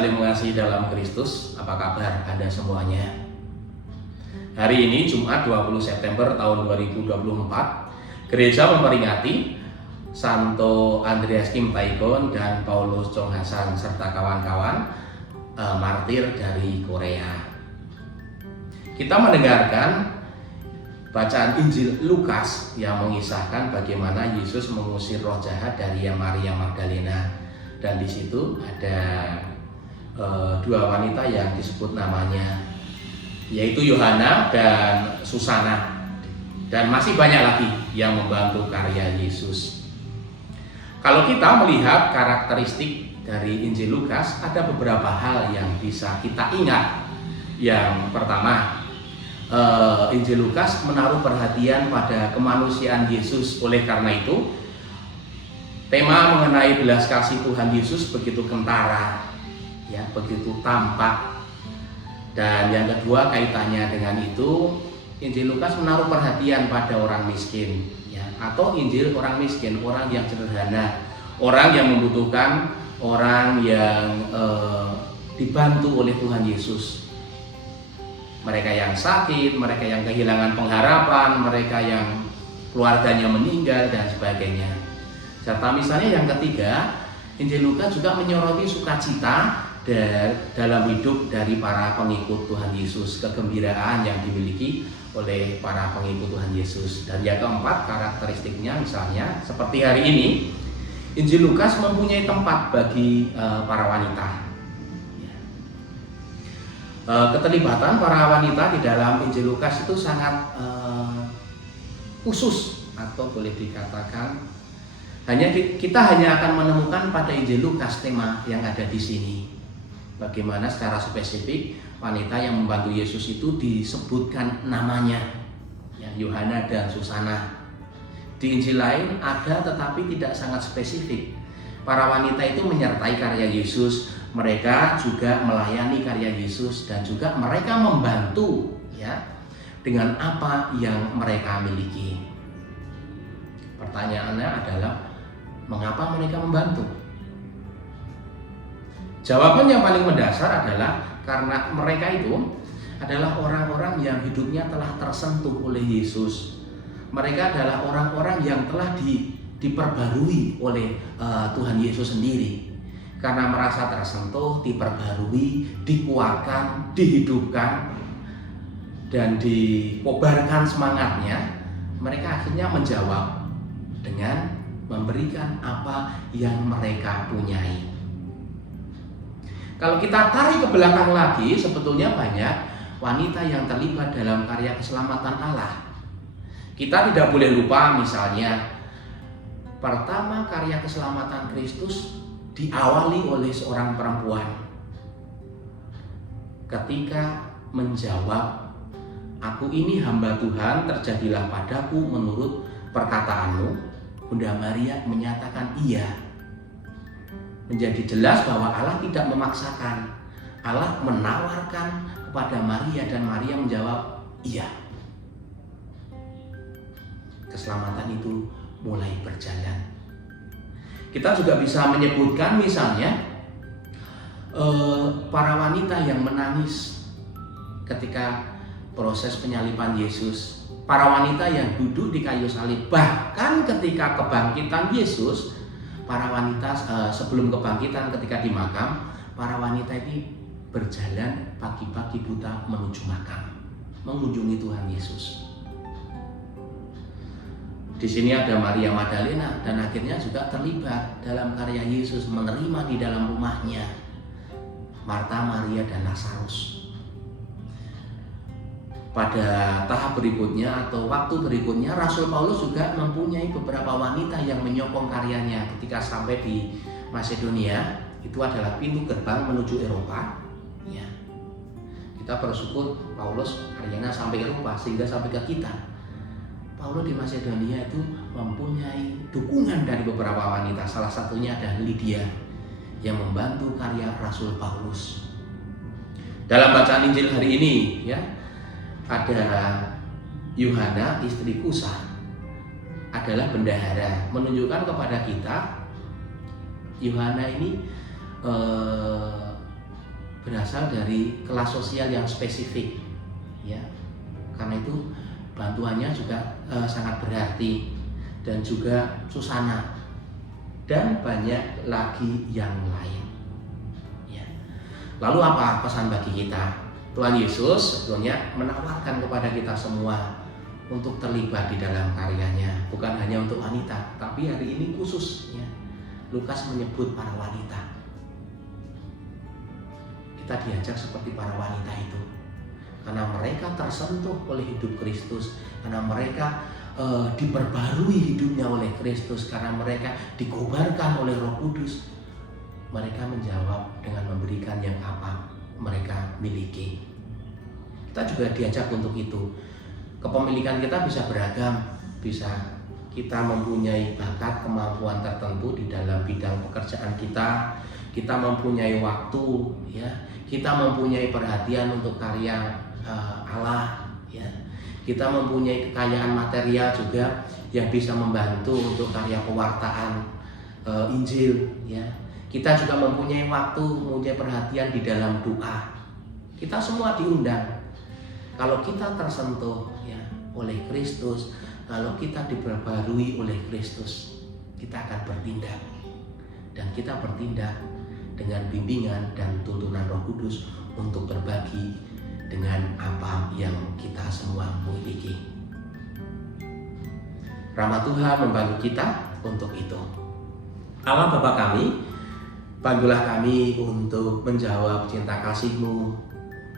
saling mengasihi dalam Kristus, apa kabar Anda semuanya? Hari ini Jumat 20 September tahun 2024, gereja memperingati Santo Andreas Kim Taegon dan Paulus Chong Hasan serta kawan-kawan martir dari Korea. Kita mendengarkan bacaan Injil Lukas yang mengisahkan bagaimana Yesus mengusir roh jahat dari Maria Magdalena, dan di situ ada dua wanita yang disebut namanya, yaitu Yohana dan Susana, dan masih banyak lagi yang membantu karya Yesus. Kalau kita melihat karakteristik dari Injil Lukas, ada beberapa hal yang bisa kita ingat. Yang pertama, Injil Lukas menaruh perhatian pada kemanusiaan Yesus. Oleh karena itu, tema mengenai belas kasih Tuhan Yesus begitu kentara, ya, begitu tampak. Dan yang kedua, kaitannya dengan itu, Injil Lukas menaruh perhatian pada orang miskin, ya, atau Injil orang miskin, orang yang sederhana, orang yang membutuhkan, orang yang dibantu oleh Tuhan Yesus. Mereka yang sakit, mereka yang kehilangan pengharapan, mereka yang keluarganya meninggal dan sebagainya. Serta misalnya yang ketiga, Injil Lukas juga menyoroti sukacita dalam hidup dari para pengikut Tuhan Yesus, kegembiraan yang dimiliki oleh para pengikut Tuhan Yesus. Dan yang keempat, karakteristiknya misalnya seperti hari ini, Injil Lukas mempunyai tempat bagi para wanita. Keterlibatan para wanita di dalam Injil Lukas itu sangat khusus, atau boleh dikatakan kita hanya akan menemukan pada Injil Lukas tema yang ada di sini. Bagaimana secara spesifik wanita yang membantu Yesus itu disebutkan namanya, ya, Yohana dan Susana. Di Injil lain ada, tetapi tidak sangat spesifik. Para wanita itu menyertai karya Yesus, mereka juga melayani karya Yesus, dan juga mereka membantu, ya, dengan apa yang mereka miliki. Pertanyaannya adalah, mengapa mereka membantu? Jawaban yang paling mendasar adalah karena mereka itu adalah orang-orang yang hidupnya telah tersentuh oleh Yesus. Mereka adalah orang-orang yang telah diperbarui oleh Tuhan Yesus sendiri. Karena merasa tersentuh, diperbarui, dikuatkan, dihidupkan, dan dikobarkan semangatnya, mereka akhirnya menjawab dengan memberikan apa yang mereka punyai. Kalau kita tarik ke belakang lagi, sebetulnya banyak wanita yang terlibat dalam karya keselamatan Allah. Kita tidak boleh lupa misalnya, pertama karya keselamatan Kristus diawali oleh seorang perempuan ketika menjawab, "Aku ini hamba Tuhan, terjadilah padaku menurut perkataanmu." Bunda Maria menyatakan iya. Menjadi jelas bahwa Allah tidak memaksakan. Allah menawarkan kepada Maria, dan Maria menjawab iya. Keselamatan itu mulai berjalan. Kita juga bisa menyebutkan misalnya para wanita yang menangis ketika proses penyaliban Yesus, para wanita yang duduk di kayu salib, bahkan ketika kebangkitan Yesus, para wanita sebelum kebangkitan ketika di makam, para wanita ini berjalan pagi-pagi buta menuju makam, mengunjungi Tuhan Yesus. Di sini ada Maria Magdalena, dan akhirnya juga terlibat dalam karya Yesus, menerima di dalam rumahnya Marta, Maria, dan Lazarus. Pada tahap berikutnya atau waktu berikutnya, Rasul Paulus juga mempunyai beberapa wanita yang menyokong karyanya. Ketika sampai di Masedonia, itu adalah pintu gerbang menuju Eropa, ya. Kita bersyukur Paulus karyanya sampai Eropa, sehingga sampai ke kita. Paulus di Masedonia itu mempunyai dukungan dari beberapa wanita. Salah satunya adalah Lydia yang membantu karya Rasul Paulus. Dalam bacaan Injil hari ini, ya, ada Yohana istri Kusa adalah bendahara, menunjukkan kepada kita Yohana ini berasal dari kelas sosial yang spesifik, ya. Karena itu bantuannya juga sangat berarti, dan juga susana, dan banyak lagi yang lain. Ya. Lalu apa pesan bagi kita? Tuhan Yesus sebetulnya menawarkan kepada kita semua untuk terlibat di dalam karyanya, bukan hanya untuk wanita, tapi hari ini khususnya Lukas menyebut para wanita. Kita diajak seperti para wanita itu, karena mereka tersentuh oleh hidup Kristus, karena mereka diperbarui hidupnya oleh Kristus, karena mereka dikobarkan oleh Roh Kudus. Mereka menjawab dengan memberikan yang apa mereka miliki. Kita juga diajak untuk itu. Kepemilikan kita bisa beragam, bisa kita mempunyai bakat, kemampuan tertentu di dalam bidang pekerjaan kita. Kita mempunyai waktu, ya. Kita mempunyai perhatian untuk karya Allah, ya. Kita mempunyai kekayaan material juga yang bisa membantu untuk karya pewartaan Injil, ya. Kita juga mempunyai waktu, mempunyai perhatian di dalam doa. Kita semua diundang. Kalau kita tersentuh, ya, oleh Kristus, kalau kita diperbarui oleh Kristus, kita akan bertindak. Dan kita bertindak dengan bimbingan dan tuntunan Roh Kudus untuk berbagi dengan apa yang kita semua miliki. Rahmat Tuhan membantu kita untuk itu. Allah Bapa kami, bantulah kami untuk menjawab cinta kasih-Mu.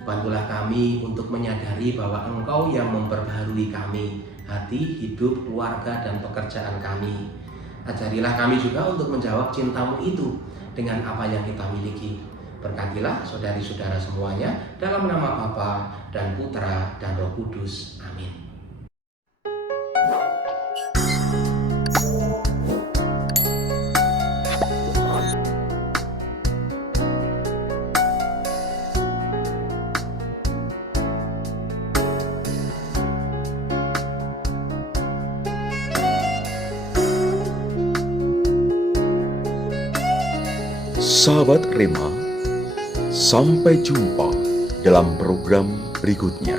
Bantulah kami untuk menyadari bahwa Engkau yang memperbaharui kami, hati, hidup, keluarga, dan pekerjaan kami. Ajarilah kami juga untuk menjawab cinta-Mu itu dengan apa yang kita miliki. Berkatilah saudari-saudara semuanya dalam nama Bapa dan Putra dan Roh Kudus. Amin. Sahabat Rema, sampai jumpa dalam program berikutnya.